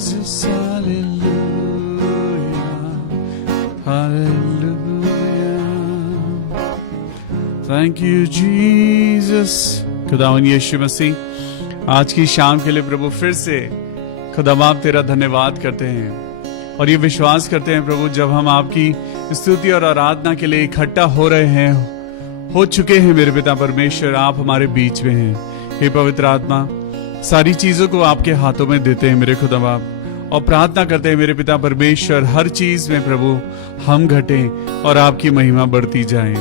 Jesus, hallelujah, hallelujah. Thank you Jesus. खुदावन यीशु मसीह, आज की शाम के लिए प्रभु फिर से खुदा बाप तेरा धन्यवाद करते हैं और ये विश्वास करते हैं प्रभु, जब हम आपकी स्तुति और आराधना के लिए इकट्ठा हो रहे हैं, हो चुके हैं मेरे पिता परमेश्वर, आप हमारे बीच में हैं। हे पवित्र आत्मा, सारी चीजों को आपके हाथों में देते हैं मेरे खुदा बाप, और प्रार्थना करते हैं मेरे पिता परमेश्वर, हर चीज में प्रभु हम घटें और आपकी महिमा बढ़ती जाए।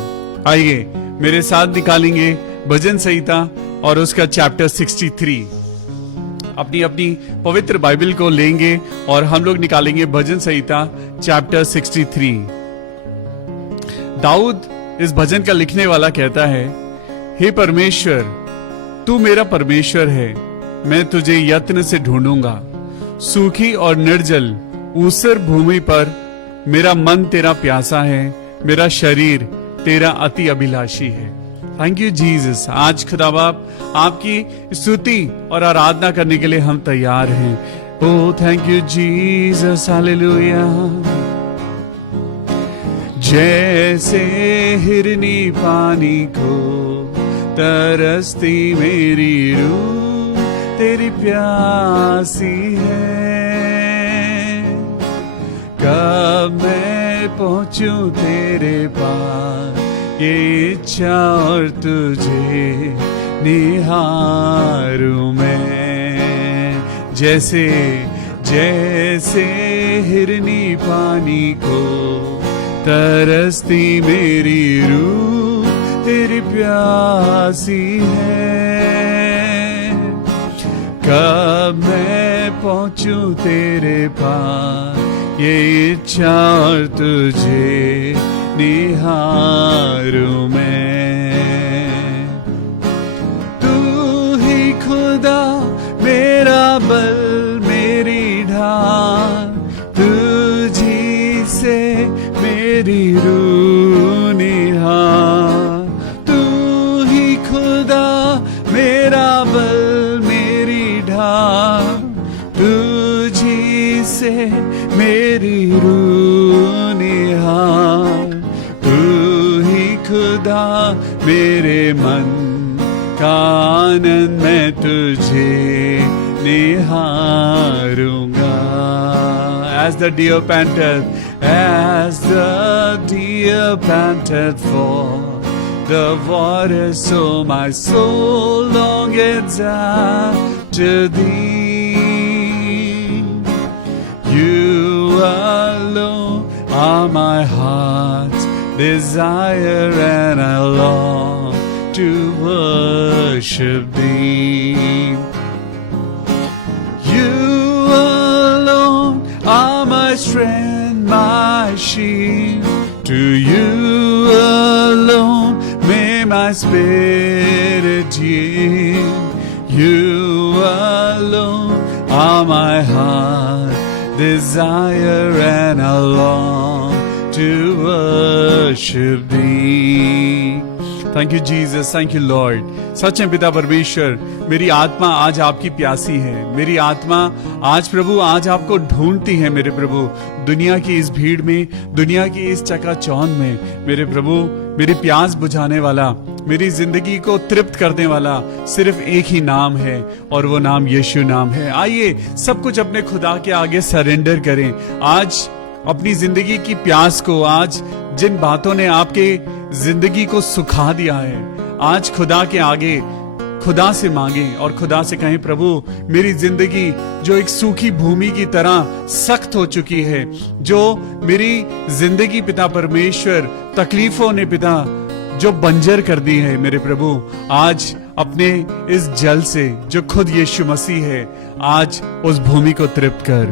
आइए मेरे साथ निकालेंगे भजन संहिता और उसका चैप्टर 63। अपनी अपनी पवित्र बाइबल को लेंगे और हम लोग निकालेंगे भजन संहिता चैप्टर 63। दाऊद इस भजन का लिखने वाला कहता है, हे परमेश्वर, तू मेरा परमेश्वर है, मैं तुझे यत्न से ढूंढूंगा। सूखी और निर्जल ऊसर भूमि पर मेरा मन तेरा प्यासा है, मेरा शरीर तेरा अति अभिलाषी है। Thank you Jesus. आज खुदा बाप आपकी स्तुति और आराधना करने के लिए हम तैयार हैं। ओ थैंक यू जीसस, हालेलुया। जैसे हिरनी पानी को तरसती मेरी रूह तेरी प्यासी है, कब मैं पहुंचूं तेरे पास, ये इच्छा और तुझे निहारूं मैं। जैसे जैसे हिरनी पानी को तरसती मेरी रूह तेरी प्यासी है, कब मैं पहुंचूं तेरे पास, ये इच्छा और तुझे निहारूं मैं। तू ही खुदा मेरा बल मेरी ढाल, तुझी से मेरी रूह निहार। तू ही खुदा मेरा बल मेरी ढाल, तुझी से मेरी रूह निहार। खुदा मेरे मन का आनंद, मैं तुझे निहारूंगा। As the deer panteth for the water, so my soul longeth after thee. You alone are my heart's desire, and I long to worship thee. You alone are my strength, my shield. To you alone may my spirit yield. You alone are my heart desire, and I long to worship thee. Thank you Jesus, thank you Lord. सच है पिता परमेश्वर, मेरी आत्मा आज आपकी प्यासी है। मेरी आत्मा आज प्रभु आज आपको ढूंढती है मेरे प्रभु। दुनिया की इस भीड़ में, दुनिया की इस चकाचौंध में मेरे प्रभु, मेरी प्यास बुझाने वाला, मेरी जिंदगी को तृप्त करने वाला सिर्फ एक ही नाम है, और वो नाम यीशु नाम है। आइए सब कुछ अपने खुदा के आगे सरेंडर करें। आज अपनी जिंदगी की प्यास को, आज जिन बातों ने आपके जिंदगी को सुखा दिया है, आज खुदा के आगे खुदा से मांगे और खुदा से कहें, प्रभु मेरी जिंदगी जो एक सूखी भूमि की तरह सख्त हो चुकी है, जो मेरी जिंदगी पिता परमेश्वर तकलीफों ने पिता जो बंजर कर दी है मेरे प्रभु, आज अपने इस जल से जो खुद यीशु मसीह है, आज उस भूमि को तृप्त कर।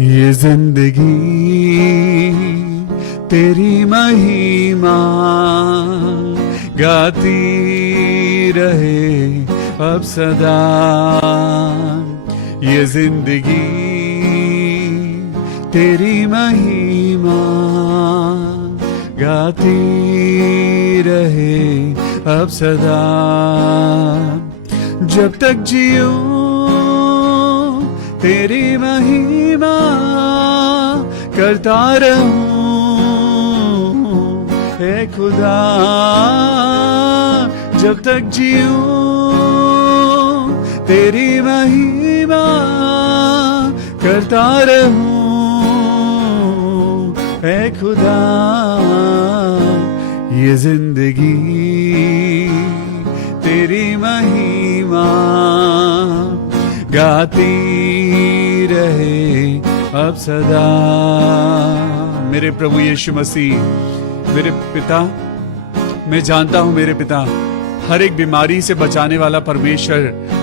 ये जिंदगी तेरी महिमा गाती रहे अब सदा। ये जिंदगी तेरी महिमा गाती रहे अब सदा। जब तक जियूं तेरी महिमा करता रहूं हे खुदा, जब तक जीऊं तेरी महिमा करता रहूं हे खुदा। ये जिंदगी तेरी महिमा गाती रहे अब सदा। मेरे प्रभु यीशु मसीह, मेरे पिता, मैं जानता हूं मेरे पिता, हर एक बीमारी से बचाने वाला परमेश्वर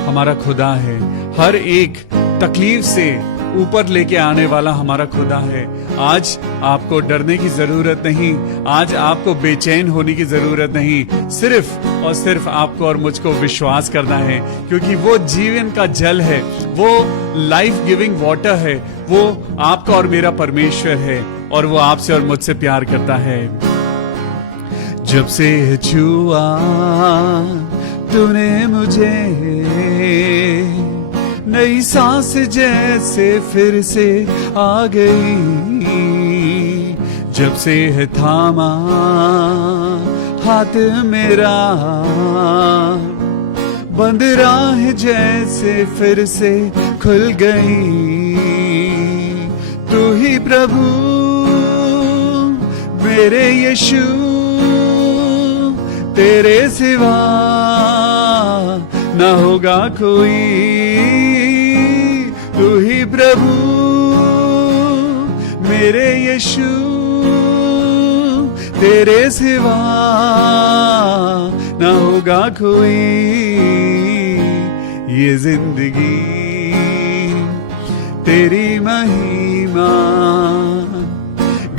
हमारा खुदा है। हर एक तकलीफ से ऊपर लेके आने वाला हमारा खुदा है। आज आपको डरने की जरूरत नहीं, आज आपको बेचैन होने की जरूरत नहीं, सिर्फ और सिर्फ आपको और मुझको विश्वास करना है, क्योंकि वो जीवन का जल है, वो लाइफ गिविंग वाटर है, वो आपका और मेरा परमेश्वर है और वो आपसे और मुझसे प्यार करता है। जब से छुआ तूने मुझे, नई सांस जैसे फिर से आ गई। जब से है थामा हाथ मेरा, बंद राह जैसे फिर से खुल गई। तू ही प्रभु मेरे यीशु, तेरे सिवा न होगा कोई। तू ही प्रभु मेरे यीशु, तेरे सिवा न होगा कोई। ये जिंदगी तेरी महिमा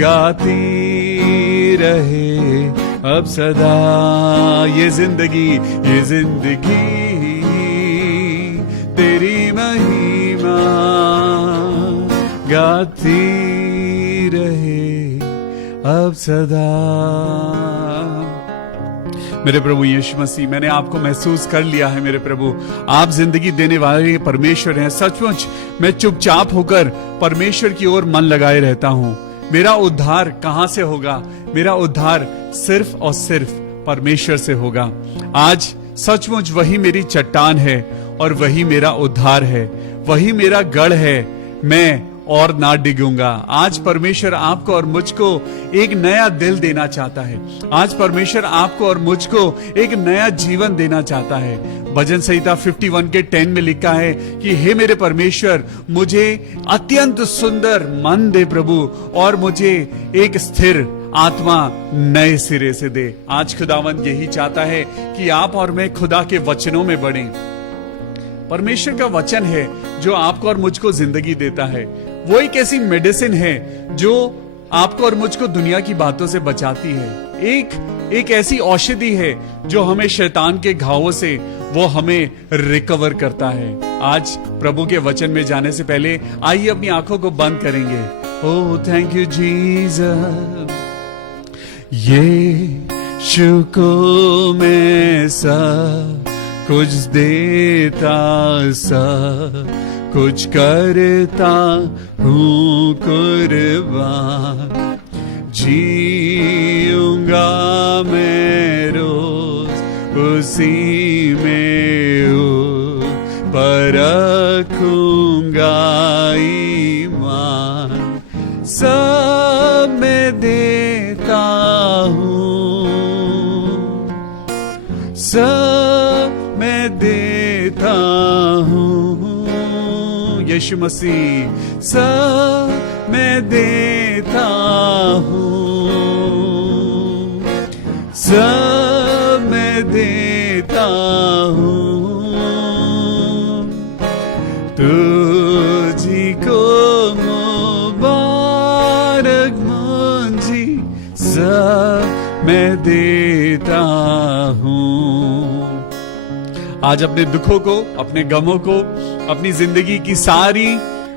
गाती रहे अब सदा। ये जिंदगी तेरी महिमा गाती रहे अब सदा। मेरे प्रभु यीशु मसीह, मैंने आपको महसूस कर लिया है मेरे प्रभु, आप जिंदगी देने वाले परमेश्वर हैं। सचमुच मैं चुपचाप होकर परमेश्वर की ओर मन लगाए रहता हूं। मेरा उद्धार कहां से होगा? मेरा उद्धार सिर्फ और सिर्फ परमेश्वर से होगा। आज सचमुच वही मेरी चट्टान है और वही मेरा उद्धार है, वही मेरा गढ़ है, मैं और ना डिगूंगा। आज परमेश्वर आपको और मुझको एक नया दिल देना चाहता है। आज परमेश्वर आपको और मुझको एक नया जीवन देना चाहता है। भजन संहिता 51 के 10 में लिखा है कि हे मेरे परमेश्वर, मुझे अत्यंत सुंदर मन दे प्रभु, और मुझे एक स्थिर आत्मा नए सिरे से दे। आज खुदावंद यही चाहता है कि आप और मैं खुदा के वचनों में बढ़ें। परमेश्वर का वचन है जो आपको और मुझको जिंदगी देता है। वो एक ऐसी मेडिसिन है जो आपको और मुझको दुनिया की बातों से बचाती है। एक ऐसी औषधि है जो हमें शैतान के घावों से वो हमें रिकवर करता है। आज प्रभु के वचन में जाने से पहले आइए अपनी आंखों को बंद करेंगे। ओह थैंक यू जीसस, यीशु को मैं सब कुछ देता, सब कुछ करता हूँ कुर्बान। जीऊंगा मैं रोज उसी में हूँ, पर रखूंगा ईमान। सब मैं देता हूँ, सब मैं देता हूँ यीशु मसीह, सब मैं देता हूँ, सब मैं देता हूँ। तुझी को मुबारक मुझी, सब मैं देता हूँ। आज अपने दुखों को, अपने गमों को, अपनी जिंदगी की सारी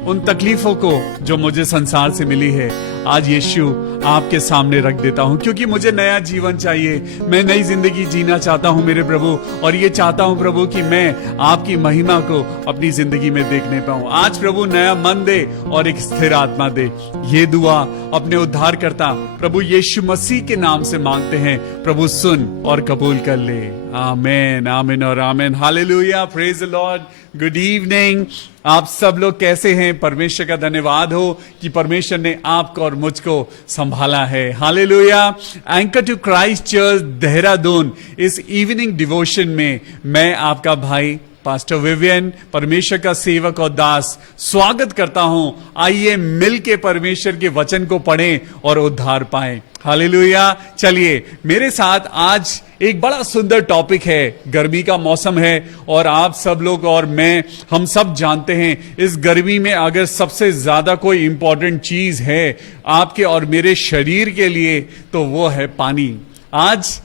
उन तकलीफों को जो मुझे संसार से मिली है, आज यीशु आपके सामने रख देता हूं, क्योंकि मुझे नया जीवन चाहिए। मैं नई जिंदगी जीना चाहता हूं मेरे प्रभु, और ये चाहता हूं प्रभु कि मैं आपकी महिमा को अपनी जिंदगी में देखने पाऊं। आज प्रभु नया मन दे और एक स्थिर आत्मा दे। ये दुआ अपने उद्धारकर्ता प्रभु यीशु मसीह के नाम से मांगते हैं। प्रभु सुन और कबूल कर ले। आमीन, आमीन और आमीन। Hallelujah, praise the Lord. Good evening. आप सब लोग कैसे हैं? परमेश्वर का धन्यवाद हो कि परमेश्वर ने आपको और मुझको संभाला है। Hallelujah. Anchor to Christ church Dehradun इस इवनिंग डिवोशन में मैं आपका भाई पास्टर विवियन, परमेश्वर का सेवक और दास, स्वागत करता हूं। आइए मिलके परमेश्वर के वचन को पढ़ें और उद्धार पाएं। हालेलुया। चलिए मेरे साथ आज एक बड़ा सुंदर टॉपिक है। गर्मी का मौसम है और आप सब लोग और मैं, हम सब जानते हैं इस गर्मी में अगर सबसे ज्यादा कोई इंपॉर्टेंट चीज है आपके और मेरे शरीर के लिए तो वो है पानी। आज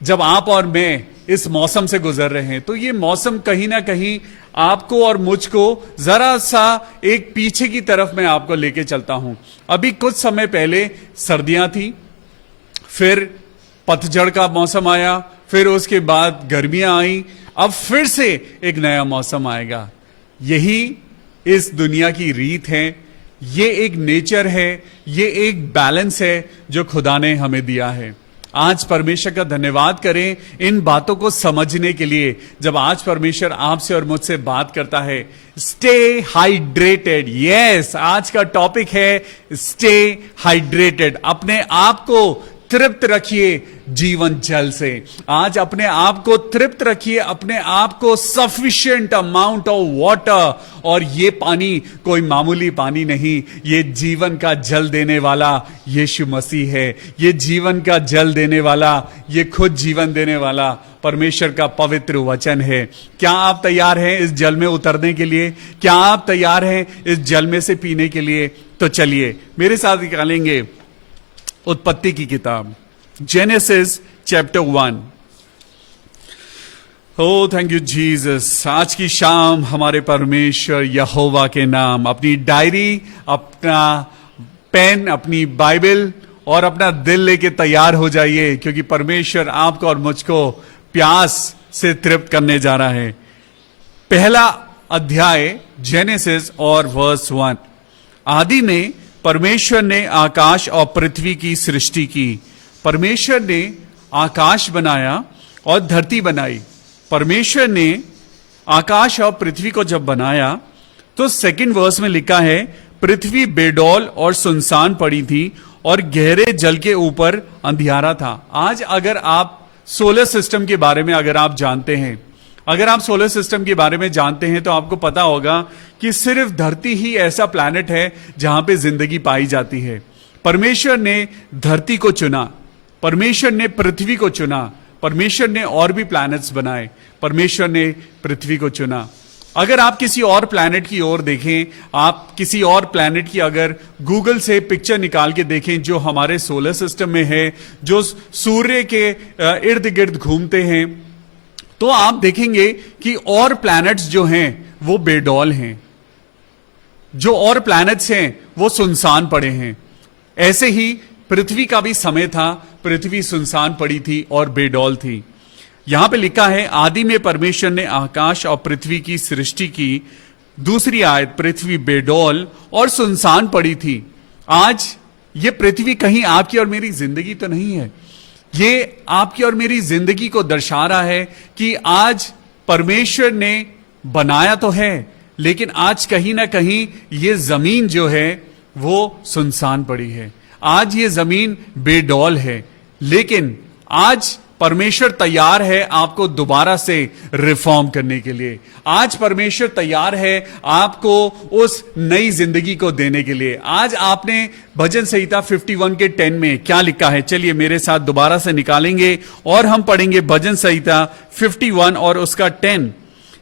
जब आप और मैं इस मौसम से गुजर रहे हैं तो ये मौसम कहीं ना कहीं आपको और मुझको जरा सा एक पीछे की तरफ मैं आपको लेके चलता हूं। अभी कुछ समय पहले सर्दियां थी, फिर पतझड़ का मौसम आया, फिर उसके बाद गर्मियां आई, अब फिर से एक नया मौसम आएगा। यही इस दुनिया की रीत है, ये एक नेचर है, ये एक बैलेंस है जो खुदा ने हमें दिया है। आज परमेश्वर का धन्यवाद करें इन बातों को समझने के लिए। जब आज परमेश्वर आपसे और मुझसे बात करता है, स्टे हाइड्रेटेड। यस, आज का टॉपिक है स्टे हाइड्रेटेड। अपने आप को तृप्त रखिए जीवन जल से। आज अपने आप को तृप्त रखिए, अपने आप को सफिशिएंट अमाउंट ऑफ वाटर। और ये पानी कोई मामूली पानी नहीं, ये जीवन का जल देने वाला यीशु मसीह है। ये जीवन का जल देने वाला, ये खुद जीवन देने वाला परमेश्वर का पवित्र वचन है। क्या आप तैयार हैं इस जल में उतरने के लिए? क्या आप तैयार हैं इस जल में से पीने के लिए? तो चलिए मेरे साथ निकालेंगे उत्पत्ति की किताब, Genesis chapter 1। Oh thank you Jesus. आज की शाम हमारे परमेश्वर यहोवा के नाम, अपनी डायरी, अपना पेन, अपनी बाइबल और अपना दिल लेके तैयार हो जाइए, क्योंकि परमेश्वर आपको और मुझको प्यास से तृप्त करने जा रहा है। पहला अध्याय जेनेसिस और वर्स 1। आदि में परमेश्वर ने आकाश और पृथ्वी की सृष्टि की। परमेश्वर ने आकाश बनाया और धरती बनाई। परमेश्वर ने आकाश और पृथ्वी को जब बनाया तो सेकंड वर्स में लिखा है, पृथ्वी बेडौल और सुनसान पड़ी थी और गहरे जल के ऊपर अंधियारा था। आज अगर आप सोलर सिस्टम के बारे में अगर आप जानते हैं, अगर आप सोलर सिस्टम के बारे में जानते हैं तो आपको पता होगा कि सिर्फ धरती ही ऐसा प्लैनेट है जहां पे जिंदगी पाई जाती है। परमेश्वर ने धरती को चुना, परमेश्वर ने पृथ्वी को चुना, परमेश्वर ने और भी प्लैनेट्स बनाए, परमेश्वर ने पृथ्वी को चुना। अगर आप किसी और प्लैनेट की ओर देखें, आप किसी और प्लैनेट की अगर गूगल से पिक्चर निकाल के देखें जो हमारे सोलर सिस्टम में है, जो सूर्य के इर्द गिर्द घूमते हैं, तो आप देखेंगे कि और प्लैनेट्स जो हैं वो बेडौल हैं, जो और प्लैनेट्स हैं वो सुनसान पड़े हैं। ऐसे ही पृथ्वी का भी समय था, पृथ्वी सुनसान पड़ी थी और बेडौल थी। यहां पे लिखा है, आदि में परमेश्वर ने आकाश और पृथ्वी की सृष्टि की। दूसरी आयत, पृथ्वी बेडौल और सुनसान पड़ी थी। आज ये पृथ्वी कहीं आपकी और मेरी जिंदगी तो नहीं है, ये आपकी और मेरी जिंदगी को दर्शा रहा है कि आज परमेश्वर ने बनाया तो है, लेकिन आज कहीं ना कहीं ये जमीन जो है वो सुनसान पड़ी है। आज ये जमीन बेडौल है, लेकिन आज परमेश्वर तैयार है आपको दोबारा से रिफॉर्म करने के लिए। आज परमेश्वर तैयार है आपको उस नई जिंदगी को देने के लिए। आज आपने भजन संहिता 51 के 10 में क्या लिखा है, चलिए मेरे साथ दोबारा से निकालेंगे और हम पढ़ेंगे भजन संहिता 51 और उसका 10।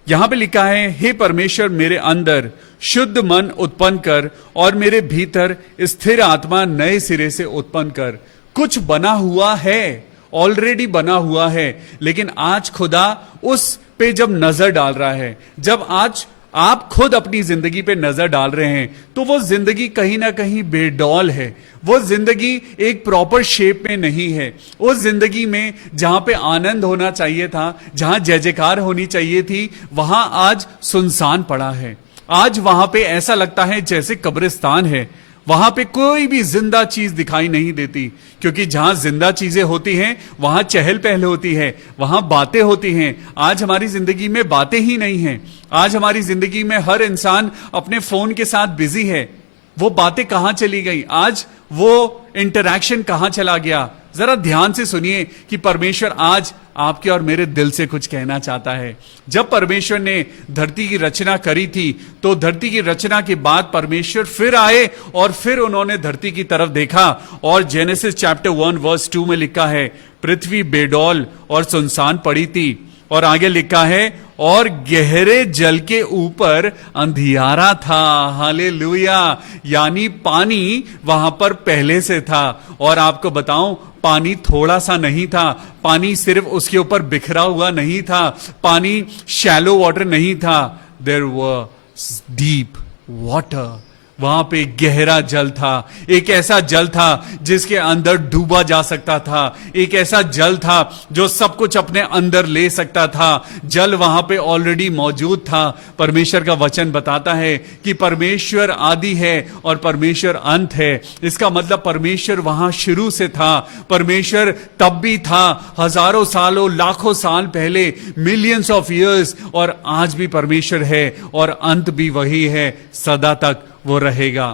यहां पे लिखा है, हे परमेश्वर मेरे अंदर शुद्ध मन उत्पन्न कर और मेरे भीतर स्थिर आत्मा नए सिरे से उत्पन्न कर। कुछ बना हुआ है, ऑलरेडी बना हुआ है, लेकिन आज खुदा उस पे जब नजर डाल रहा है, जब आज आप खुद अपनी जिंदगी पे नजर डाल रहे हैं तो वो जिंदगी कहीं ना कहीं बेडौल है, वो जिंदगी एक प्रॉपर शेप में नहीं है। उस जिंदगी में जहां पे आनंद होना चाहिए था, जहां जय जयकार होनी चाहिए थी, वहां आज सुनसान पड़ा है। आज वहां पे ऐसा लगता है जैसे कब्रिस्तान है, वहां पे कोई भी जिंदा चीज दिखाई नहीं देती, क्योंकि जहां जिंदा चीजें होती हैं वहां चहल पहल होती है, वहां बातें होती हैं। आज हमारी जिंदगी में बातें ही नहीं हैं। आज हमारी जिंदगी में हर इंसान अपने फोन के साथ बिजी है। वो बातें कहां चली गई? आज वो इंटरैक्शन कहां चला गया? जरा ध्यान से सुनिए कि परमेश्वर आज आपके और मेरे दिल से कुछ कहना चाहता है। जब परमेश्वर ने धरती की रचना करी थी तो धरती की रचना के बाद परमेश्वर फिर आए और फिर उन्होंने धरती की तरफ देखा, और जेनेसिस चैप्टर 1 वर्स 2 में लिखा है, पृथ्वी बेडौल और सुनसान पड़ी थी। और आगे लिखा है, और गहरे जल के ऊपर अंधियारा था। हालेलुया! यानी पानी वहां पर पहले से था। और आपको बताऊं, पानी थोड़ा सा नहीं था, पानी सिर्फ उसके ऊपर बिखरा हुआ नहीं था, पानी शैलो वाटर नहीं था, देयर वाज डीप वाटर। वहां पे गहरा जल था, एक ऐसा जल था जिसके अंदर डूबा जा सकता था, एक ऐसा जल था जो सब कुछ अपने अंदर ले सकता था। जल वहां पे ऑलरेडी मौजूद था। परमेश्वर का वचन बताता है कि परमेश्वर आदि है और परमेश्वर अंत है। इसका मतलब परमेश्वर वहां शुरू से था। परमेश्वर तब भी था, हजारों सालों लाखों साल पहले, मिलियंस ऑफ ईयर्स, और आज भी परमेश्वर है और अंत भी वही है, सदा तक वो रहेगा।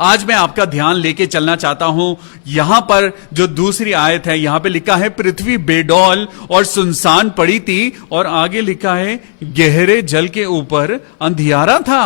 आज मैं आपका ध्यान लेके चलना चाहता हूं, यहां पर जो दूसरी आयत है, यहां पे लिखा है पृथ्वी बेडौल और सुनसान पड़ी थी, और आगे लिखा है गहरे जल के ऊपर अंधियारा था।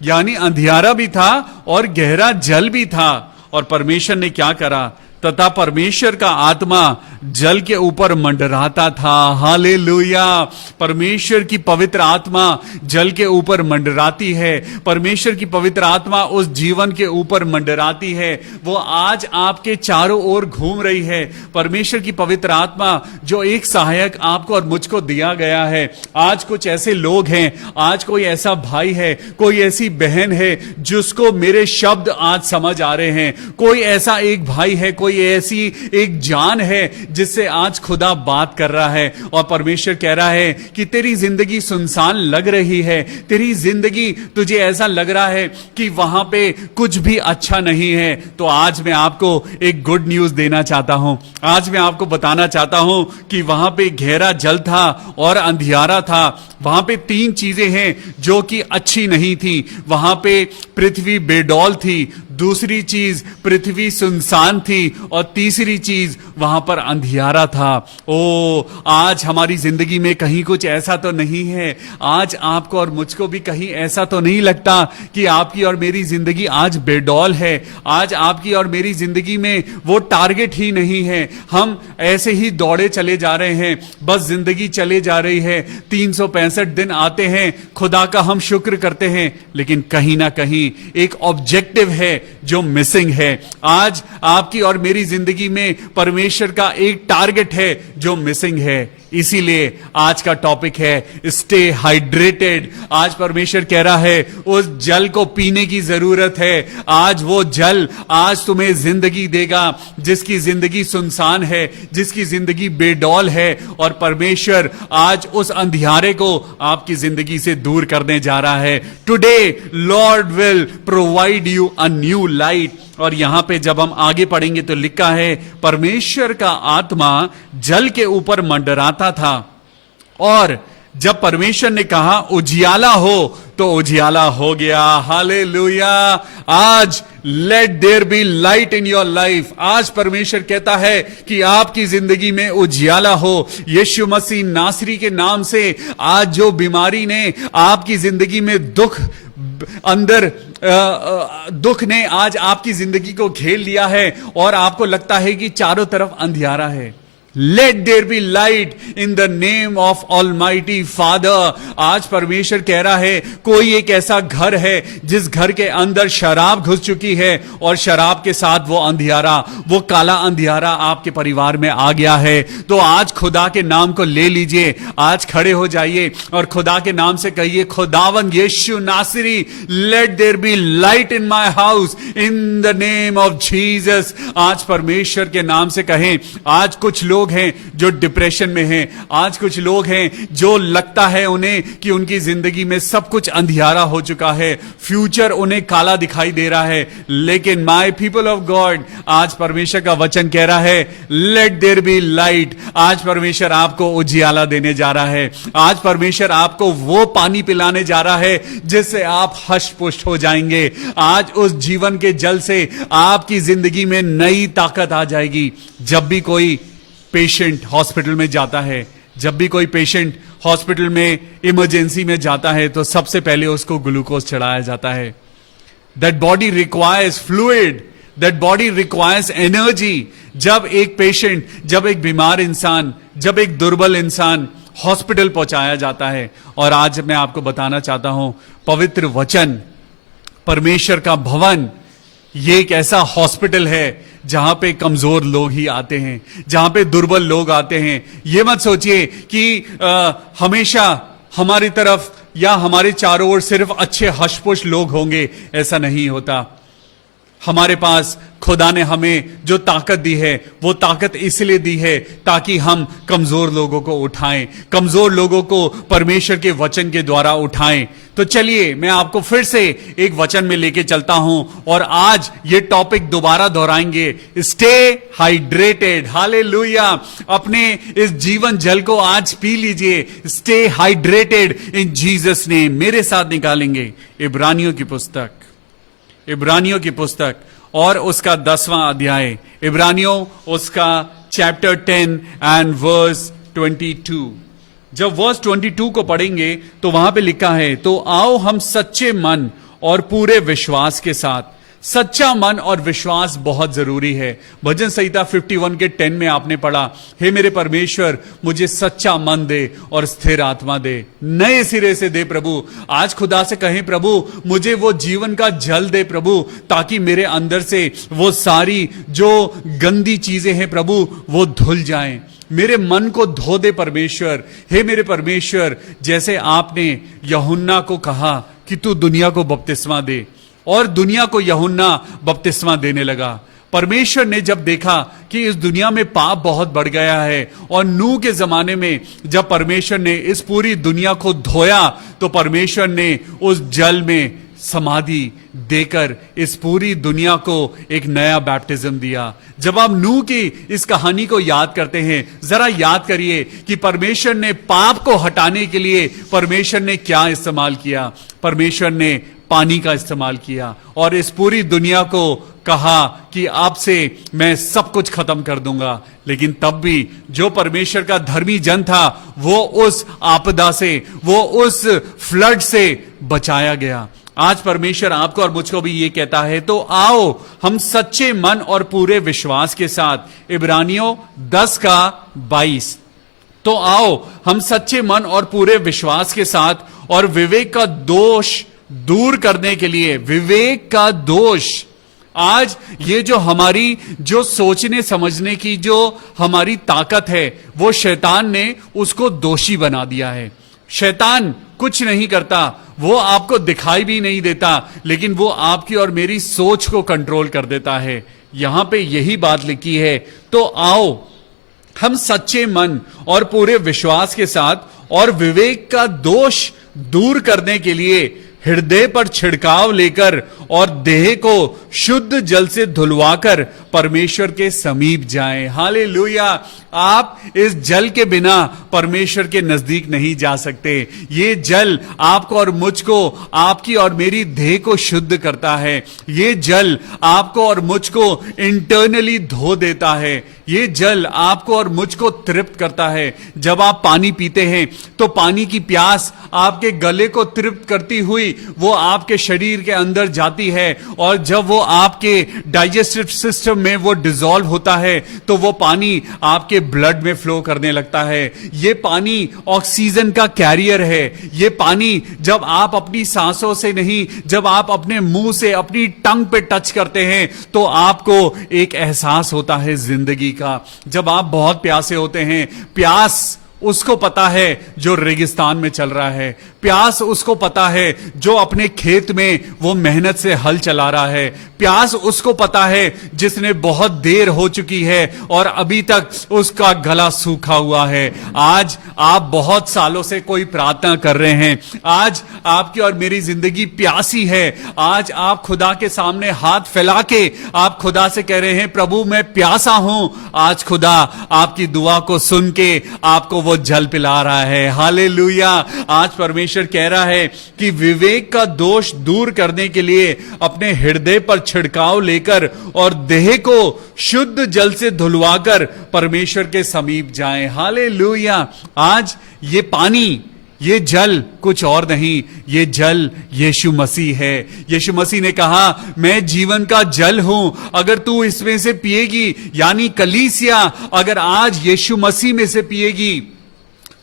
यानी अंधियारा भी था और गहरा जल भी था। और परमेश्वर ने क्या करा? तथा परमेश्वर का आत्मा जल के ऊपर मंडराता था। हालेलुया! परमेश्वर की पवित्र आत्मा जल के ऊपर मंडराती है। परमेश्वर की पवित्र आत्मा उस जीवन के ऊपर मंडराती है। वो आज आपके चारों ओर घूम रही है। परमेश्वर की पवित्र आत्मा जो एक सहायक आपको और मुझको दिया गया है। आज कुछ ऐसे लोग हैं, आज कोई ऐसा भाई है, कोई ऐसी बहन है जिसको मेरे शब्द आज समझ आ रहे हैं। कोई ऐसा एक भाई है, कोई ऐसी एक जान है जिससे आज खुदा बात कर रहा है। और परमेश्वर कह रहा है कि तेरी जिंदगी सुनसान लग रही है, तेरी जिंदगी तुझे ऐसा लग रहा है कि वहां पे कुछ भी अच्छा नहीं है, तो आज मैं आपको एक गुड न्यूज देना चाहता हूं। आज मैं आपको बताना चाहता हूं कि वहां पे गहरा जल था और अंधियारा था। वहां पे तीन चीजें हैं जो कि अच्छी नहीं थी। वहां पे पृथ्वी बेडौल थी, दूसरी चीज पृथ्वी सुनसान थी, और तीसरी चीज वहां पर अंधियारा था। ओ, आज हमारी जिंदगी में कहीं कुछ ऐसा तो नहीं है, आज आपको और मुझको भी कहीं ऐसा तो नहीं लगता कि आपकी और मेरी जिंदगी आज बेडौल है, आज आपकी और मेरी जिंदगी में वो टारगेट ही नहीं है। हम ऐसे ही दौड़े चले जा रहे हैं, बस जिंदगी चले जा रही है। 365 दिन आते हैं, खुदा का हम शुक्र करते हैं, लेकिन कहीं ना कहीं एक ऑब्जेक्टिव है जो मिसिंग है। आज आपकी और मेरी जिंदगी में परमेश्वर का एक टारगेट है जो मिसिंग है। इसीलिए आज का टॉपिक है स्टे हाइड्रेटेड। आज परमेश्वर कह रहा है उस जल को पीने की जरूरत है। आज वो जल आज तुम्हें जिंदगी देगा, जिसकी जिंदगी सुनसान है, जिसकी जिंदगी बेडौल है। और परमेश्वर आज उस अंधियारे को आपकी जिंदगी से दूर करने जा रहा है। Today Lord will provide you a new light. और यहां पे जब हम आगे पढ़ेंगे तो लिखा है परमेश्वर का आत्मा जल के ऊपर मंडराता था, और जब परमेश्वर ने कहा उजियाला हो तो उजियाला हो गया। हालेलुया! आज let there be light in your life. आज परमेश्वर कहता है कि आपकी जिंदगी में उजियाला हो। यीशु मसीह नासरी के नाम से आज जो बीमारी ने आपकी जिंदगी में दुख अंदर दुख ने आज आपकी जिंदगी को घेर लिया है और आपको लगता है कि चारों तरफ अंधियारा है, let there be light in the name of almighty father. आज परमेश्वर कह रहा है कोई एक ऐसा घर है जिस घर के अंदर शराब घुस चुकी है और शराब के साथ वो अंधियारा, वो काला अंधियारा आपके परिवार में आ गया है। तो आज खुदा के नाम को ले लीजिए, आज खड़े हो जाइए और खुदा के नाम से कहिए, खुदावन यीशु नासरी, let there be light in my house in the name of Jesus. आज परमेश्वर के नाम से कहें। आज कुछ लोग हैं जो डिप्रेशन में हैं, आज कुछ लोग हैं जो लगता है उन्हें कि उनकी जिंदगी में सब कुछ अंधियारा हो चुका है, फ्यूचर उन्हें काला दिखाई दे रहा है। लेकिन माय पीपल ऑफ गॉड, आज परमेश्वर का वचन कह रहा है लेट देयर बी लाइट। आज परमेश्वर आपको उजियाला देने जा रहा है। आज परमेश्वर आपको वो पानी पिलाने जा रहा है जिससे आप हष्ट पुष्ट हो जाएंगे। आज उस जीवन के जल से आपकी जिंदगी में नई ताकत आ जाएगी। जब भी कोई पेशेंट हॉस्पिटल में जाता है, जब भी कोई पेशेंट हॉस्पिटल में इमरजेंसी में जाता है तो सबसे पहले उसको ग्लूकोज चढ़ाया जाता है। That body requires fluid, that body requires energy. जब एक पेशेंट, जब एक बीमार इंसान, जब एक दुर्बल इंसान हॉस्पिटल पहुंचाया जाता है। और आज मैं आपको बताना चाहता हूं, पवित्र वचन, परमेश्वर का भवन, ये एक ऐसा हॉस्पिटल है जहां पे कमजोर लोग ही आते हैं, जहां पे दुर्बल लोग आते हैं। ये मत सोचिए कि हमेशा हमारी तरफ या हमारे चारों ओर सिर्फ अच्छे हष्टपुष्ट लोग होंगे, ऐसा नहीं होता। हमारे पास खुदा ने हमें जो ताकत दी है वो ताकत इसलिए दी है ताकि हम कमजोर लोगों को उठाएं, कमजोर लोगों को परमेश्वर के वचन के द्वारा उठाएं। तो चलिए मैं आपको फिर से एक वचन में लेके चलता हूं और आज ये टॉपिक दोबारा दोहराएंगे, स्टे हाइड्रेटेड। हालेलुया। अपने इस जीवन जल को आज पी लीजिए, स्टे हाइड्रेटेड इन जीसस नेम। मेरे साथ निकालेंगे इब्रानियों की पुस्तक, इब्रानियों की पुस्तक और उसका 10वां अध्याय, इब्रानियों उसका चैप्टर 10 एंड वर्स 22। जब वर्स 22 को पढ़ेंगे तो वहां पे लिखा है, तो आओ हम सच्चे मन और पूरे विश्वास के साथ। सच्चा मन और विश्वास बहुत जरूरी है। भजन संहिता 51 के 10 में आपने पढ़ा, हे मेरे परमेश्वर मुझे सच्चा मन दे और स्थिर आत्मा दे, नए सिरे से दे प्रभु। आज खुदा से कहें, प्रभु मुझे वो जीवन का जल दे प्रभु, ताकि मेरे अंदर से वो सारी जो गंदी चीजें हैं प्रभु वो धुल जाएं। मेरे मन को धो दे परमेश्वर। हे मेरे परमेश्वर, जैसे आपने यूहन्ना को कहा कि तू दुनिया को बपतिस्मा दे, और दुनिया को यूहन्ना बपतिस्मा देने लगा। परमेश्वर ने जब देखा कि इस दुनिया में पाप बहुत बढ़ गया है, और नूह के जमाने में जब परमेश्वर ने इस पूरी दुनिया को धोया, तो परमेश्वर ने उस जल में समाधि देकर इस पूरी दुनिया को एक नया बैप्टिज्म दिया। जब आप नूह की इस कहानी को याद करते हैं, जरा याद करिए कि परमेश्वर ने पाप को हटाने के लिए परमेश्वर ने क्या इस्तेमाल किया। परमेश्वर ने पानी का इस्तेमाल किया और इस पूरी दुनिया को कहा कि आपसे मैं सब कुछ खत्म कर दूंगा। लेकिन तब भी जो परमेश्वर का धर्मी जन था वो उस आपदा से, वो उस फ्लड से बचाया गया। आज परमेश्वर आपको और मुझको भी ये कहता है, तो आओ हम सच्चे मन और पूरे विश्वास के साथ। इब्रानियों 10 का 22। तो आओ हम सच्चे मन और पूरे विश्वास के साथ और विवेक का दोष दूर करने के लिए, विवेक का दोष। आज ये जो हमारी जो सोचने समझने की जो हमारी ताकत है, वो शैतान ने उसको दोषी बना दिया है। शैतान कुछ नहीं करता, वो आपको दिखाई भी नहीं देता, लेकिन वो आपकी और मेरी सोच को कंट्रोल कर देता है। यहां पे यही बात लिखी है, तो आओ हम सच्चे मन और पूरे विश्वास के साथ और विवेक का दोष दूर करने के लिए हृदय पर छिड़काव लेकर और देह को शुद्ध जल से धुलवाकर परमेश्वर के समीप जाएं। हालेलुया। आप इस जल के बिना परमेश्वर के नजदीक नहीं जा सकते। ये जल आपको और मुझको, आपकी और मेरी देह को शुद्ध करता है। ये जल आपको और मुझको इंटरनली धो देता है। ये जल आपको और मुझको तृप्त करता है। जब आप पानी पीते हैं तो पानी की प्यास आपके गले को तृप्त करती हुई हुई वो आपके शरीर के अंदर जाती है, और जब वो आपके डाइजेस्टिव सिस्टम में वो डिसॉल्व होता है तो वो पानी आपके ब्लड में फ्लो करने लगता है। ये पानी ऑक्सीजन का कैरियर है। ये पानी जब आप अपनी सांसों से नहीं, जब आप अपने मुंह से अपनी टंग पे टच करते हैं तो आपको एक एहसास होता है जिंदगी का। जब आप बहुत प्यासे होते हैं, प्यास उसको पता है जो रेगिस्तान में चल रहा है, प्यास उसको पता है जो अपने खेत में वो मेहनत से हल चला रहा है, प्यास उसको पता है जिसने बहुत देर हो चुकी है और अभी तक उसका गला सूखा हुआ है। आज आप बहुत सालों से कोई प्रार्थना कर रहे हैं, आज आपकी और मेरी जिंदगी प्यासी है। आज आप खुदा के सामने हाथ फैला के आप खुदा से कह रहे हैं, प्रभु मैं प्यासा हूं। आज खुदा आपकी दुआ को सुन के आपको वो जल पिला रहा है। हालेलुया। आज परमेश्वर कह रहा है कि विवेक का दोष दूर करने के लिए अपने हृदय पर छिड़काव लेकर और देह को शुद्ध जल से धुलवाकर परमेश्वर के समीप जाएं। हालेलुया। आज ये पानी, ये जल कुछ और नहीं, ये जल यीशु मसीह है। यीशु मसीह ने कहा, मैं जीवन का जल हूं, अगर तू इसमें से पिएगी, यानी कलीसिया अगर आज यीशु मसीह में से पिएगी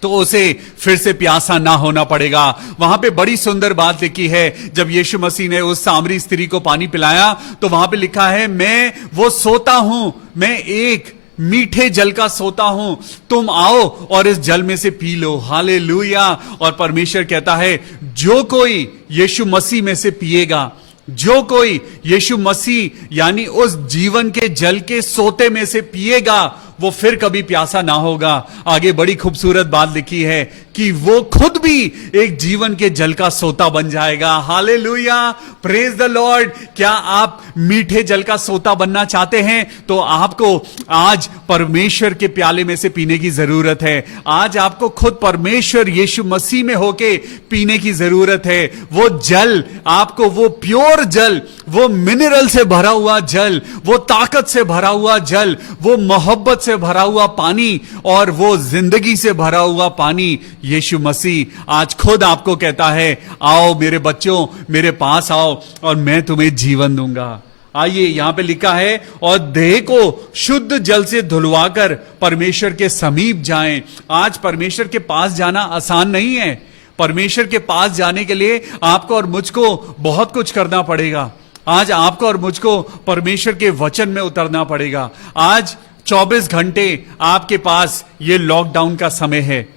तो उसे फिर से प्यासा ना होना पड़ेगा। वहां पे बड़ी सुंदर बात लिखी है, जब यीशु मसीह ने उस सामरी स्त्री को पानी पिलाया तो वहां पे लिखा है, मैं वो सोता हूं, मैं एक मीठे जल का सोता हूं, तुम आओ और इस जल में से पी लो। हालेलुया। और परमेश्वर कहता है, जो कोई यीशु मसीह में से पिएगा, जो कोई यीशु मसीह यानी उस जीवन के जल के सोते में से पिएगा, वो फिर कभी प्यासा ना होगा। आगे बड़ी खूबसूरत बात लिखी है कि वो खुद भी एक जीवन के जल का सोता बन जाएगा। हालेलुया। Praise the Lord. क्या आप मीठे जल का सोता बनना चाहते हैं? तो आपको आज परमेश्वर के प्याले में से पीने की जरूरत है। आज आपको खुद परमेश्वर यीशु मसीह में होके पीने की जरूरत है। वो जल आपको, वो प्योर जल, वो मिनरल से भरा हुआ जल, वो ताकत से भरा हुआ जल, वो मोहब्बत से भरा हुआ पानी और वो जिंदगी से भरा हुआ पानी यीशु मसीह आज खुद आपको कहता है, आओ मेरे बच्चों, मेरे पास आओ और मैं तुम्हें जीवन दूंगा। आइए, यहां पे लिखा है, और देह को शुद्ध जल से धुलवाकर परमेश्वर के समीप जाएं। आज परमेश्वर के पास जाना आसान नहीं है। परमेश्वर के पास जाने के लिए आपको और मुझको बहुत कुछ करना पड़ेगा। आज आपको और मुझको परमेश्वर के वचन में उतरना पड़ेगा। आज 24 घंटे आपके पास ये लॉकडाउन का समय है।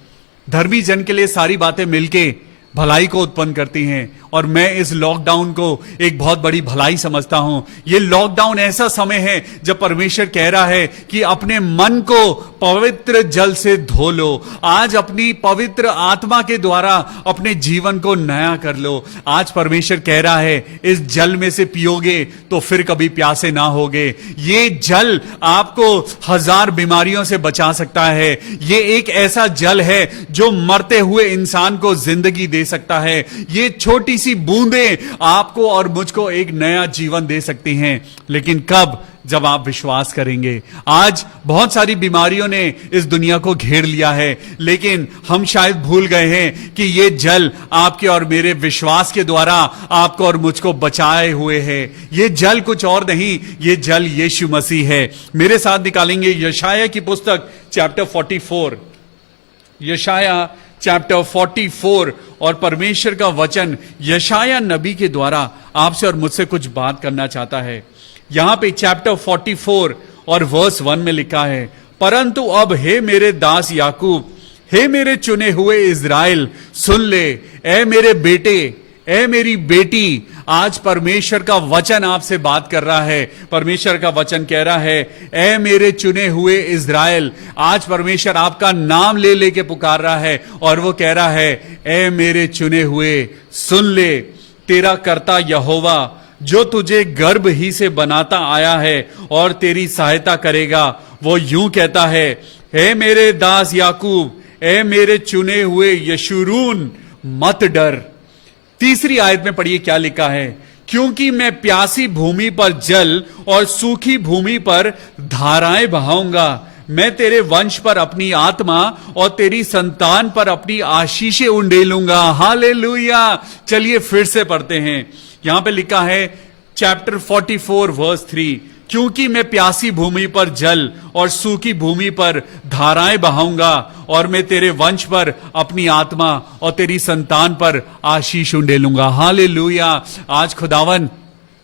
धर्मी जन के लिए सारी बातें मिलके भलाई को उत्पन्न करती हैं, और मैं इस लॉकडाउन को एक बहुत बड़ी भलाई समझता हूं। ये लॉकडाउन ऐसा समय है जब परमेश्वर कह रहा है कि अपने मन को पवित्र जल से धो लो। आज अपनी पवित्र आत्मा के द्वारा अपने जीवन को नया कर लो। आज परमेश्वर कह रहा है, इस जल में से पियोगे तो फिर कभी प्यासे ना होगे। ये जल आपको 1000 बीमारियों से बचा सकता है। ये एक ऐसा जल है जो मरते हुए इंसान को जिंदगी दे सकता है। ये छोटी सी बूंदें आपको और मुझको एक नया जीवन दे सकती हैं, लेकिन कब? जब आप विश्वास करेंगे। आज बहुत सारी बीमारियों ने इस दुनिया को घेर लिया है, लेकिन हम शायद भूल गए हैं कि ये जल आपके और मेरे विश्वास के द्वारा आपको और मुझको बचाए हुए है। ये जल कुछ और नहीं, ये जल यीशु मसीह है। मेरे साथ निकालेंगे यशाया की पुस्तक चैप्टर 44, यशाया चैप्टर 44, और परमेश्वर का वचन यशाया नबी के द्वारा आपसे और मुझसे कुछ बात करना चाहता है। यहां पे चैप्टर 44 और वर्स 1 में लिखा है, परंतु अब हे मेरे दास याकूब, हे मेरे चुने हुए इज़राइल, सुन ले, ए मेरे बेटे, ए मेरी बेटी। आज परमेश्वर का वचन आपसे बात कर रहा है। परमेश्वर का वचन कह रहा है, ए मेरे चुने हुए इज़राइल। आज परमेश्वर आपका नाम ले लेके पुकार रहा है और वो कह रहा है, ए मेरे चुने हुए, सुन ले, तेरा कर्ता यहोवा जो तुझे गर्भ ही से बनाता आया है और तेरी सहायता करेगा, वो यूं कहता है, हे मेरे दास याकूब, ए मेरे चुने हुए यशूरून, मत डर। तीसरी आयत में पढ़िए क्या लिखा है, क्योंकि मैं प्यासी भूमि पर जल और सूखी भूमि पर धाराएं बहाऊंगा, मैं तेरे वंश पर अपनी आत्मा और तेरी संतान पर अपनी आशीषें उंडेलूंगा। हालेलुया। चलिए फिर से पढ़ते हैं। यहां पे लिखा है चैप्टर 44 वर्स 3, क्योंकि मैं प्यासी भूमि पर जल और सूखी भूमि पर धाराएं बहाऊंगा और मैं तेरे वंश पर अपनी आत्मा और तेरी संतान पर आशीष उंडेलूंगा। हालेलुया। आज खुदावन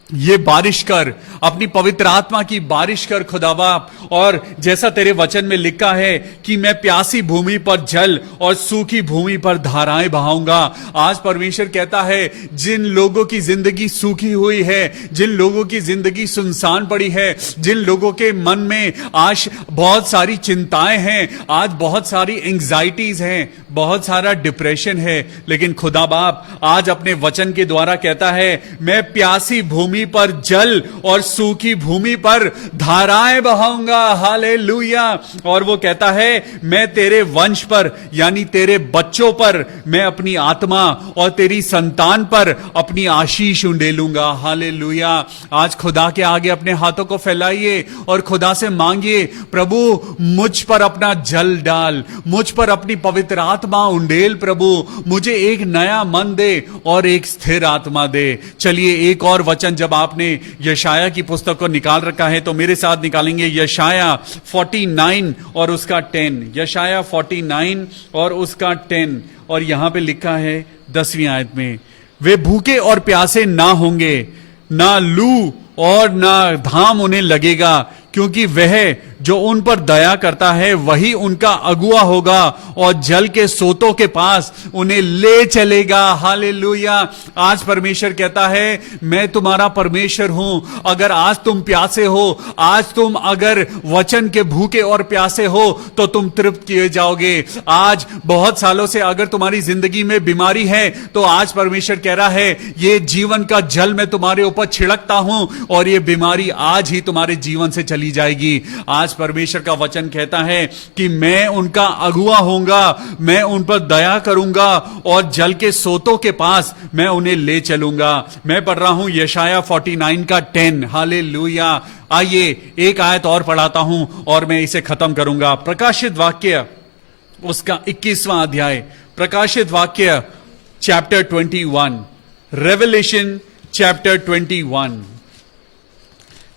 ये बारिश कर, अपनी पवित्र आत्मा की बारिश कर खुदावा। और जैसा तेरे वचन में लिखा है कि मैं प्यासी भूमि पर जल और सूखी भूमि पर धाराएं बहाऊंगा। आज परमेश्वर कहता है जिन लोगों की जिंदगी सूखी हुई है, जिन लोगों की जिंदगी सुनसान पड़ी है, जिन लोगों के मन में आज बहुत सारी चिंताएं हैं, आज बहुत सारी एंग्जाइटीज हैं, बहुत सारा डिप्रेशन है, लेकिन खुदा बाप आज अपने वचन के द्वारा कहता है मैं प्यासी भूमि पर जल और सूखी भूमि पर धाराएं बहाऊंगा। हालेलुया। और वो कहता है मैं तेरे वंश पर यानी तेरे बच्चों पर मैं अपनी आत्मा और तेरी संतान पर अपनी आशीष उंडेलूंगा। हालेलुया। आज खुदा के आगे अपने हाथों को फैलाइए और खुदा से मांगिए, प्रभु मुझ पर अपना जल डाल, मुझ पर अपनी पवित्र आत्मा उंडेल। प्रभु मुझे एक नया मन दे और एक स्थिर आत्मा दे। चलिए एक और वचन, जब आपने यशाया की पुस्तक को निकाल रखा है तो मेरे साथ निकालेंगे यशाया 49 और उसका 10। यशाया 49 और उसका 10। और यहां पे लिखा है 10वीं आयत में, वे भूखे और प्यासे ना होंगे, ना लू और ना धाम उन्हें लगेगा, क्योंकि वह जो उन पर दया करता है वही उनका अगुआ होगा और जल के सोतों के पास उन्हें ले चलेगा। हालेलुया। आज परमेश्वर कहता है मैं तुम्हारा परमेश्वर हूं। अगर आज तुम प्यासे हो, आज तुम अगर वचन के भूखे और प्यासे हो तो तुम तृप्त किए जाओगे। आज बहुत सालों से अगर तुम्हारी जिंदगी में बीमारी है तो आज परमेश्वर कह रहा है ये जीवन का जल मैं तुम्हारे ऊपर छिड़कता हूं और ये बीमारी आज ही तुम्हारे जीवन से चली जाएगी। आज परमेश्वर का वचन कहता है कि मैं उनका अगुआ होऊंगा, मैं उन पर दया करूंगा और जल के सोतों के पास मैं उन्हें ले चलूंगा। मैं पढ़ रहा हूं यशाया 49 का 10। हालेलुया। आइए एक आयत और पढ़ाता हूं और मैं इसे खत्म करूंगा। प्रकाशित वाक्य उसका 21वां अध्याय, प्रकाशित वाक्य chapter 21, revelation chapter 21।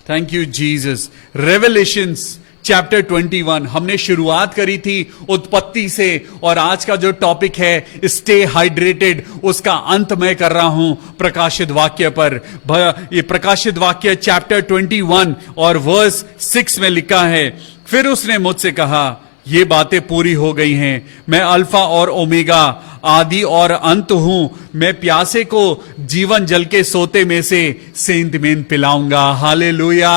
Thank you Jesus. Revelations chapter 21 हमने शुरुआत करी थी उत्पत्ति से और आज का जो टॉपिक है स्टे हाइड्रेटेड, उसका अंत मैं कर रहा हूं प्रकाशित वाक्य पर। ये प्रकाशित वाक्य चैप्टर 21 और वर्स 6 में लिखा है, फिर उसने मुझसे कहा ये बातें पूरी हो गई हैं, मैं अल्फा और ओमेगा आदि और अंत हूं, मैं प्यासे को जीवन जल के सोते में से सेंध में पिलाऊंगा। हालेलुया।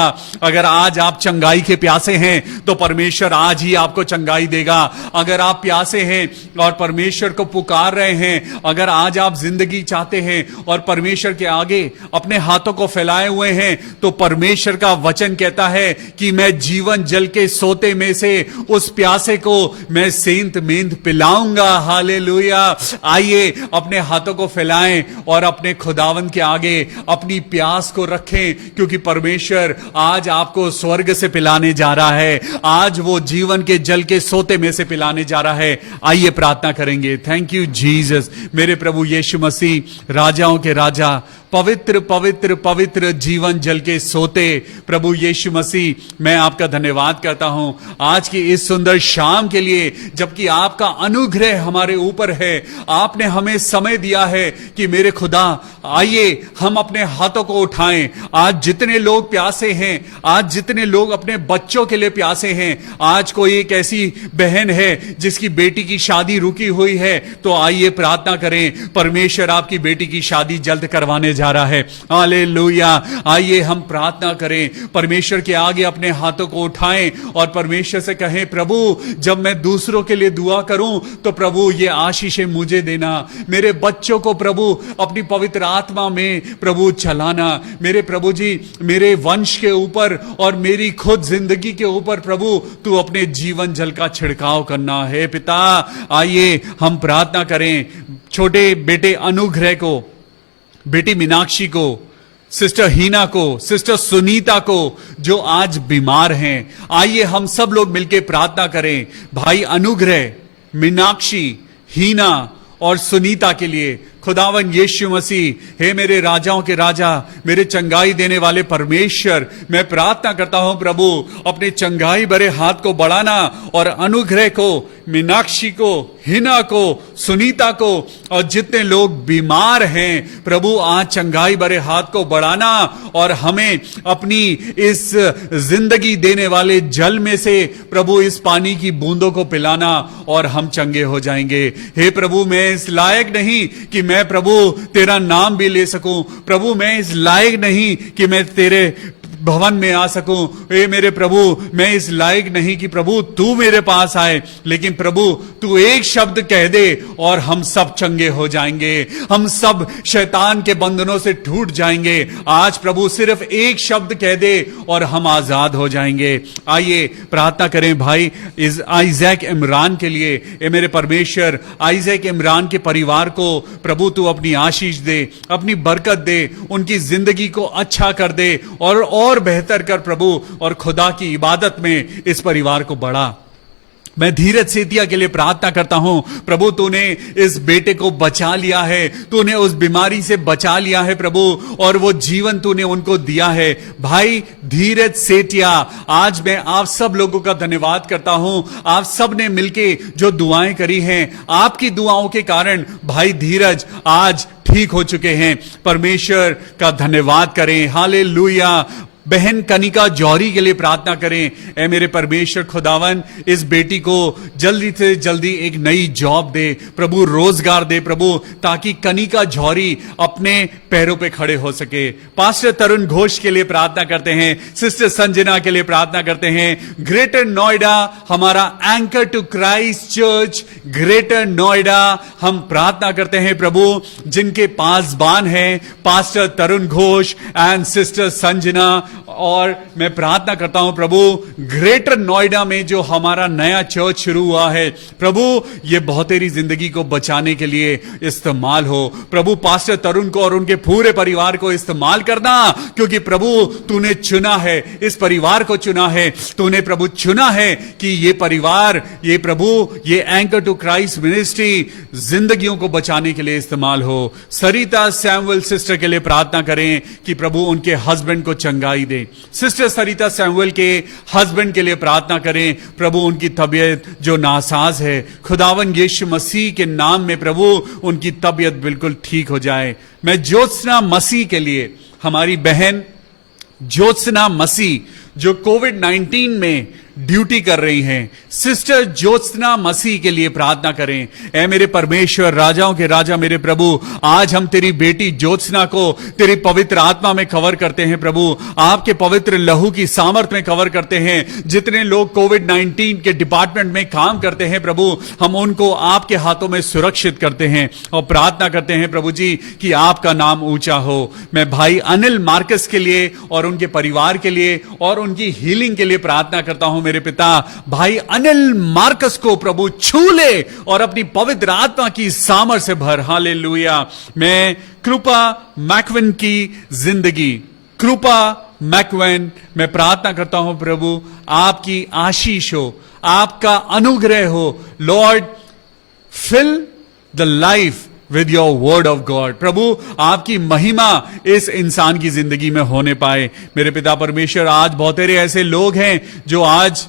अगर आज आप चंगाई के प्यासे हैं तो परमेश्वर आज ही आपको चंगाई देगा। अगर आप प्यासे हैं और परमेश्वर को पुकार रहे हैं, अगर आज आप जिंदगी चाहते हैं और परमेश्वर के आगे अपने हाथों को फैलाए हुए हैं, तो परमेश्वर का वचन कहता है कि मैं जीवन जल के सोते में से उस प्यासे को मैं सेंध मेंध पिलाऊंगा। हालेलुया। आइए अपने हाथों को फैलाएं और अपने खुदावन के आगे अपनी प्यास को रखें, क्योंकि परमेश्वर आज आपको स्वर्ग से पिलाने जा रहा है, आज वो जीवन के जल के सोते में से पिलाने जा रहा है। आइए प्रार्थना करेंगे। Thank you Jesus. मेरे प्रभु यीशु मसीह, राजाओं के राजा, पवित्र पवित्र पवित्र जीवन जल के सोते प्रभु यीशु मसीह, मैं आपका धन्यवाद करता हूं आज की इस सुंदर शाम के लिए, जबकि आपका अनुग्रह हमारे ऊपर है। आपने हमें समय दिया है कि मेरे खुदा आइए हम अपने हाथों को उठाएं। आज जितने लोग प्यासे हैं, आज जितने लोग अपने बच्चों के लिए प्यासे हैं, आज कोई एक ऐसी बहन है जिसकी बेटी की शादी रुकी हुई है, तो आइए प्रार्थना करें, परमेश्वर आपकी बेटी की शादी जल्द करवाने जा रहा है। हालेलुया। आइए हम प्रार्थना करें, परमेश्वर के आगे अपने हाथों को उठाएं और परमेश्वर से कहें, प्रभु जब मैं दूसरों के लिए दुआ करूं तो प्रभु ये आशीषें मुझे देना, मेरे बच्चों को प्रभु अपनी पवित्र आत्मा में प्रभु चलाना, मेरे प्रभु जी मेरे वंश के ऊपर और मेरी खुद जिंदगी के ऊपर प्रभु तू अपने जीवन जल का छिड़काव करना है पिता। आइए हम प्रार्थना करें, छोटे बेटे अनुग्रह को, बेटी मीनाक्षी को, सिस्टर हीना को, सिस्टर सुनीता को जो आज बीमार हैं। आइए हम सब लोग मिलकर प्रार्थना करें भाई अनुग्रह, मीनाक्षी, हीना और सुनीता के लिए। खुदावन यीशु मसीह, हे मेरे राजाओं के राजा, मेरे चंगाई देने वाले परमेश्वर, मैं प्रार्थना करता हूं प्रभु, अपने चंगाई भरे हाथ को बढ़ाना और अनुग्रह को, मीनाक्षी को, हिना को, सुनीता को और जितने लोग बीमार हैं प्रभु, आज चंगाई भरे हाथ को बढ़ाना और हमें अपनी इस जिंदगी देने वाले जल में से प्रभु इस पानी की बूंदों को पिलाना और हम चंगे हो जाएंगे। हे प्रभु, मैं इस लायक नहीं कि मैं प्रभु तेरा नाम भी ले सकूं। प्रभु, मैं इस लायक नहीं कि मैं तेरे भवन में आ सकूं। ए मेरे प्रभु, मैं इस लायक नहीं कि प्रभु तू मेरे पास आए, लेकिन प्रभु तू एक शब्द कह दे और हम सब चंगे हो जाएंगे, हम सब शैतान के बंधनों से टूट जाएंगे। आज प्रभु सिर्फ एक शब्द कह दे और हम आजाद हो जाएंगे। आइए प्रार्थना करें भाई इस आइजैक इमरान के लिए। ए मेरे परमेश्वर, आइजैक इमरान के परिवार को प्रभु तू अपनी आशीष दे, अपनी बरकत दे, उनकी जिंदगी को अच्छा कर दे और बेहतर कर प्रभु, और खुदा की इबादत में इस परिवार को बढ़ा। मैं धीरज सेतिया के लिए प्रार्थना करता हूं प्रभु, तूने इस बेटे को बचा लिया है, तूने उस बीमारी से बचा लिया है प्रभु, और वो जीवन तूने उनको दिया है। भाई धीरज सेतिया, आज मैं आप सब लोगों का धन्यवाद करता हूं। आप सब ने मिलके जो दुआएं करी हैं, आपकी दुआओं के कारण भाई धीरज आज ठीक हो चुके हैं। परमेश्वर का धन्यवाद करें। हालेलुया। बहन कनिका जौहरी के लिए प्रार्थना करें। ऐ मेरे परमेश्वर खुदावन, इस बेटी को जल्दी से जल्दी एक नई जॉब दे प्रभु, रोजगार दे प्रभु, ताकि कनिका जौहरी अपने पैरों पे खड़े हो सके। पास्टर तरुण घोष के लिए प्रार्थना करते हैं। सिस्टर संजना के लिए प्रार्थना करते हैं। ग्रेटर नोएडा हमारा anchor to Christ church greater Noida, हम प्रार्थना करते हैं प्रभु, जिनके पासबान हैं pastor Tarun Ghosh and sister Sanjana, और मैं प्रार्थना करता हूं प्रभु ग्रेटर नोएडा में जो हमारा नया चर्च शुरू हुआ है प्रभु, ये बहुत तेरी जिंदगी को बचाने के लिए इस्तेमाल हो प्रभु। पास्टर तरुण को और उनके पूरे परिवार को इस्तेमाल करना, क्योंकि प्रभु तूने चुना है, इस परिवार को चुना है तूने प्रभु, चुना है कि ये परिवार, ये प्रभु, ये एंकर टू क्राइस्ट मिनिस्ट्री जिंदगियों को बचाने के लिए इस्तेमाल हो। सरिता सैमुअल सिस्टर के लिए प्रार्थना करें कि प्रभु उनके हस्बैंड को चंगाई दे। सिस्टर सरिता सैमुअल के हस्बैंड के लिए प्रार्थना करें प्रभु, उनकी तबीयत जो नासाज है, खुदावन यीशु मसीह के नाम में प्रभु उनकी तबीयत बिल्कुल ठीक हो जाए। मैं ज्योत्सना मसीह के लिए, हमारी बहन ज्योत्सना मसीह जो कोविड-19 में ड्यूटी कर रही हैं, सिस्टर ज्योत्सना मसीह के लिए प्रार्थना करें। ऐ मेरे परमेश्वर, राजाओं के राजा मेरे प्रभु, आज हम तेरी बेटी ज्योत्सना को तेरी पवित्र आत्मा में कवर करते हैं प्रभु, आपके पवित्र लहू की सामर्थ में कवर करते हैं। जितने लोग कोविड-19 के डिपार्टमेंट में काम करते हैं प्रभु, हम उनको आपके हाथों में सुरक्षित करते हैं और प्रार्थना करते हैं प्रभु जी कि आपका नाम ऊंचा हो। मैं भाई अनिल मार्कस के लिए और उनके परिवार के लिए और उनकी हीलिंग के लिए प्रार्थना करता हूं। मेरे पिता, भाई अनिल मार्कस को प्रभु छू ले और अपनी पवित्र आत्मा की सामर्थ से भर। हालेलुया। मैं कृपा मैकविन की जिंदगी, कृपा मैकविन, मैं प्रार्थना करता हूं प्रभु, आपकी आशीष हो, आपका अनुग्रह हो। Lord, fill the life with your word of God. प्रभु आपकी महिमा इस इंसान की जिंदगी में होने पाए। मेरे पिता परमेश्वर, आज बहुत सारे ऐसे लोग हैं जो आज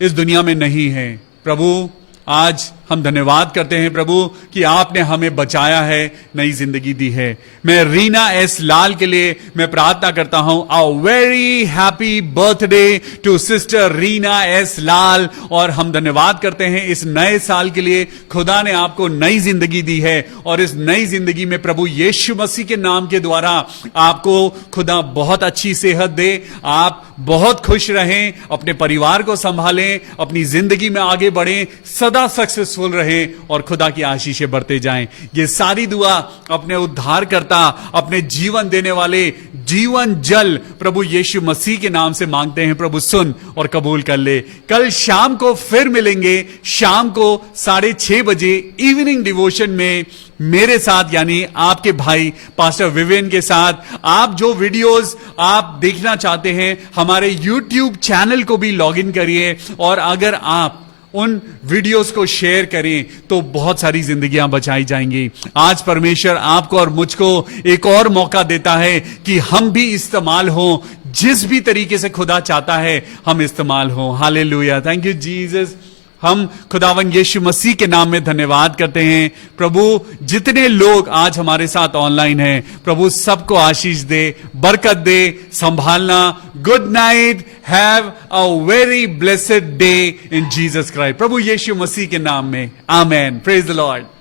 इस दुनिया में नहीं हैं प्रभु, आज हम धन्यवाद करते हैं प्रभु कि आपने हमें बचाया है, नई जिंदगी दी है। मैं रीना एस लाल के लिए मैं प्रार्थना करता हूं, a very happy birthday to sister Reena S Lal. और हम धन्यवाद करते हैं इस नए साल के लिए, खुदा ने आपको नई जिंदगी दी है और इस नई जिंदगी में प्रभु यीशु मसीह के नाम के द्वारा आपको खुदा बहुत अच्छी सेहत दे, आप बहुत खुश रहें, अपने परिवार को संभालें, अपनी जिंदगी में आगे बढ़ें, सदा सक्सेस सक्सेसफुल रहें और खुदा की आशीषें बढ़ते जाएं। ये सारी दुआ अपने उद्धारकर्ता, अपने जीवन देने वाले जीवन जल प्रभु यीशु मसीह के नाम से मांगते हैं। प्रभु सुन और कबूल कर ले। कल शाम को फिर मिलेंगे, शाम को 6:30 बजे इवनिंग डिवोशन में मेरे साथ, यानी आपके भाई पास्टर विवेन के साथ। आप जो वीडियोस आप देखना चाहते हैं, हमारे YouTube चैनल को भी लॉग इन करिए, और अगर आप उन वीडियोस को शेयर करें तो बहुत सारी जिंदगियां बचाई जाएंगी। आज परमेश्वर आपको और मुझको एक और मौका देता है कि हम भी इस्तेमाल हों, जिस भी तरीके से खुदा चाहता है हम इस्तेमाल हों। Hallelujah, thank you Jesus. हम खुदावन यीशु मसीह के नाम में धन्यवाद करते हैं। प्रभु जितने लोग आज हमारे साथ ऑनलाइन हैं, प्रभु सबको आशीष दे, बरकत दे, संभालना। Good night, have a very blessed day in Jesus Christ. प्रभु यीशु मसीह के नाम में आमेन। Praise the Lord.